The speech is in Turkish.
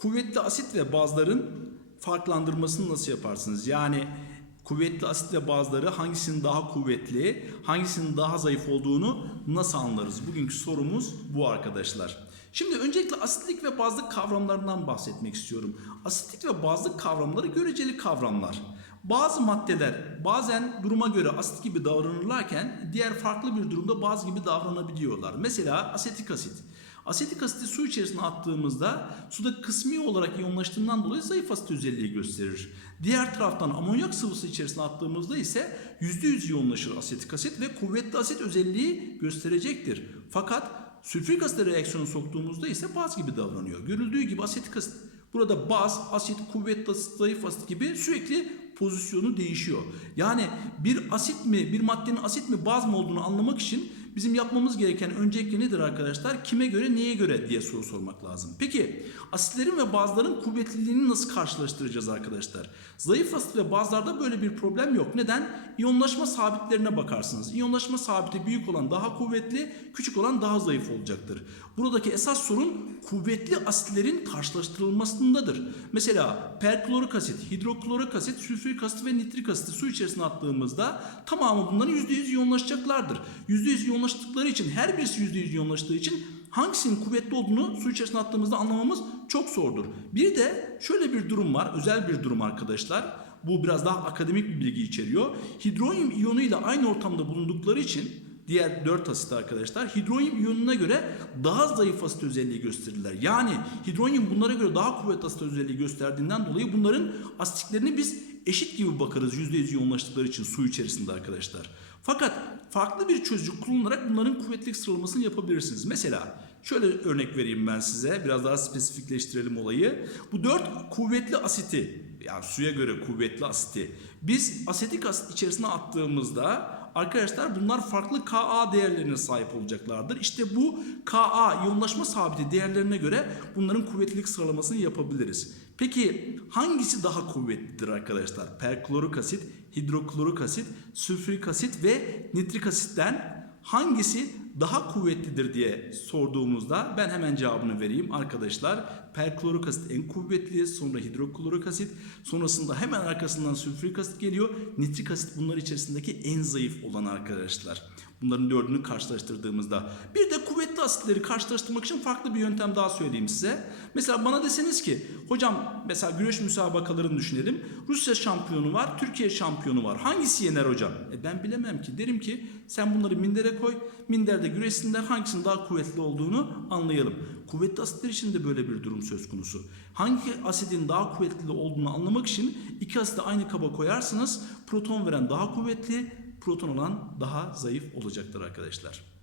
Kuvvetli asit ve bazların farklandırmasını nasıl yaparsınız? Yani kuvvetli asit ve bazları hangisinin daha kuvvetli, hangisinin daha zayıf olduğunu nasıl anlarız? Bugünkü sorumuz bu arkadaşlar. Şimdi öncelikle asitlik ve bazlık kavramlarından bahsetmek istiyorum. Asitlik ve bazlık kavramları göreceli kavramlar. Bazı maddeler bazen duruma göre asit gibi davranırlarken diğer farklı bir durumda baz gibi davranabiliyorlar. Mesela asetik asit. Asetik asiti su içerisine attığımızda suda kısmi olarak iyonlaştığından dolayı zayıf asit özelliği gösterir. Diğer taraftan amonyak sıvısı içerisine attığımızda ise %100 iyonlaşır asetik asit ve kuvvetli asit özelliği gösterecektir. Fakat sülfürik asite reaksiyonu soktuğumuzda ise baz gibi davranıyor. Görüldüğü gibi asetik asit burada baz, asit, kuvvetli asit, zayıf asit gibi sürekli pozisyonu değişiyor. Yani bir asit mi, bir maddenin asit mi, baz mı olduğunu anlamak için bizim yapmamız gereken öncelikle nedir arkadaşlar? Kime göre, neye göre diye soru sormak lazım. Peki asitlerin ve bazların kuvvetliliğini nasıl karşılaştıracağız arkadaşlar? Zayıf asit ve bazlarda böyle bir problem yok. Neden? İyonlaşma sabitlerine bakarsınız. İyonlaşma sabiti büyük olan daha kuvvetli, küçük olan daha zayıf olacaktır. Buradaki esas sorun kuvvetli asitlerin karşılaştırılmasındadır. Mesela perklorik asit, hidroklorik asit, sülfürik asit ve nitrik asiti su içerisine attığımızda tamamı bunların %100 iyonlaşacaklardır. %100 iyonlaştıkları için her birisi %100 iyonlaştığı için hangisinin kuvvetli olduğunu su içerisine attığımızda anlamamız çok zordur. Bir de şöyle bir durum var, özel bir durum arkadaşlar. Bu biraz daha akademik bir bilgi içeriyor. Hidronyum iyonu ile aynı ortamda bulundukları için diğer 4 asit arkadaşlar hidronyum iyonuna göre daha zayıf asit özelliği gösterirler. Yani hidronyum bunlara göre daha kuvvetli asit özelliği gösterdiğinden dolayı bunların asitliklerini biz eşit gibi bakarız %100 yoğunlaştıkları için su içerisinde arkadaşlar. Fakat farklı bir çözücü kullanarak bunların kuvvetlilik sıralamasını yapabilirsiniz. Mesela şöyle örnek vereyim ben size. Biraz daha spesifikleştirelim olayı. Bu 4 kuvvetli asiti yani suya göre kuvvetli asiti biz asetik asit içerisine attığımızda arkadaşlar bunlar farklı Ka değerlerine sahip olacaklardır. İşte bu Ka iyonlaşma sabiti değerlerine göre bunların kuvvetlilik sıralamasını yapabiliriz. Peki hangisi daha kuvvetlidir arkadaşlar? Perklorik asit, hidroklorik asit, sülfürik asit ve nitrik asitten hangisi daha kuvvetlidir diye sorduğumuzda ben hemen cevabını vereyim arkadaşlar. Perklorik asit en kuvvetli, sonra hidroklorik asit, sonrasında hemen arkasından sülfürik asit geliyor. Nitrik asit bunlar içerisindeki en zayıf olan arkadaşlar. Bunların dördünü karşılaştırdığımızda. Bir de asitleri karşılaştırmak için farklı bir yöntem daha söyleyeyim size. Mesela bana deseniz ki hocam mesela güreş müsabakalarını düşünelim. Rusya şampiyonu var, Türkiye şampiyonu var. Hangisi yener hocam? E ben bilemem ki. Derim ki sen bunları mindere koy. Minderde güreşsinler hangisinin daha kuvvetli olduğunu anlayalım. Kuvvetli asitler için de böyle bir durum söz konusu. Hangi asidin daha kuvvetli olduğunu anlamak için iki asidi aynı kaba koyarsınız. Proton veren daha kuvvetli, proton olan daha zayıf olacaktır arkadaşlar.